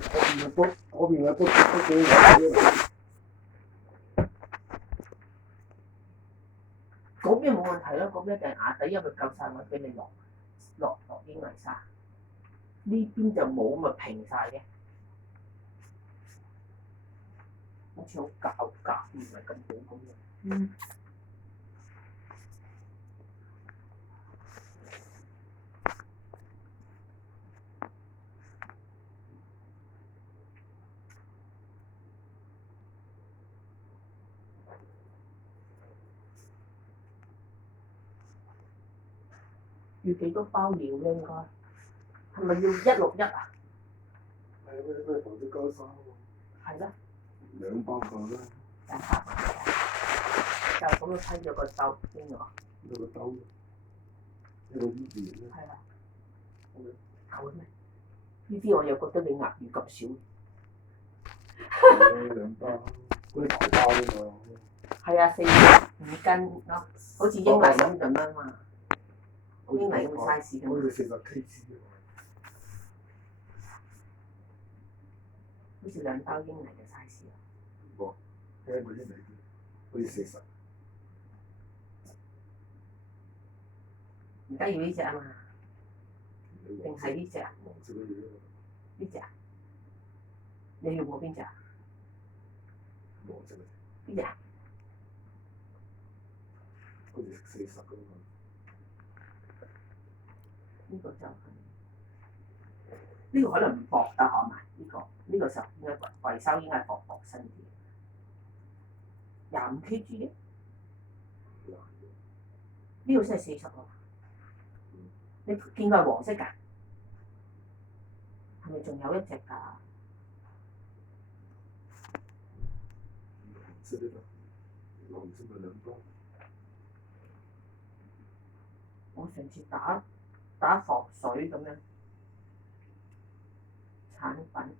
嗰邊嘅都幾好。嗰邊冇問題啦，嗰邊一定壓底，因為夠晒位俾你落英泥沙。呢邊就冇咪平晒嘅，好似好搞夾，唔係咁好咁樣。要幾多包料咧？應該係咪要161啊？係咩防止膠沙喎？係啦2包夠啦。2包就咁樣批咗個兜先喎。一個兜，一個呢邊咧。係啦。夠咩？呢啲我又覺得你額魚咁少。2包，嗰啲大包㗎嘛。係啊，4-5斤咯，好似英泥咁樣嘛。英泥咁嘅 size 㗎嘛。好似40 kg 喎。好似2包英泥嘅 size 啊。冇，輕過英泥啲，好似40。而家要呢隻啊嘛？定係呢隻啊？黃色嗰啲咯。呢隻啊？你用過邊隻啊？黃色嗰啲。呢隻啊？好似40㗎嘛。呢個就係呢個可能唔薄得可能呢個就應該維修應該係薄身啲。25 kg 嘅。呢個先係40喎。你見過係黃色㗎？係咪仲有一隻㗎？黃色呢個，黃色咪2包。我上次打防水咁樣產品。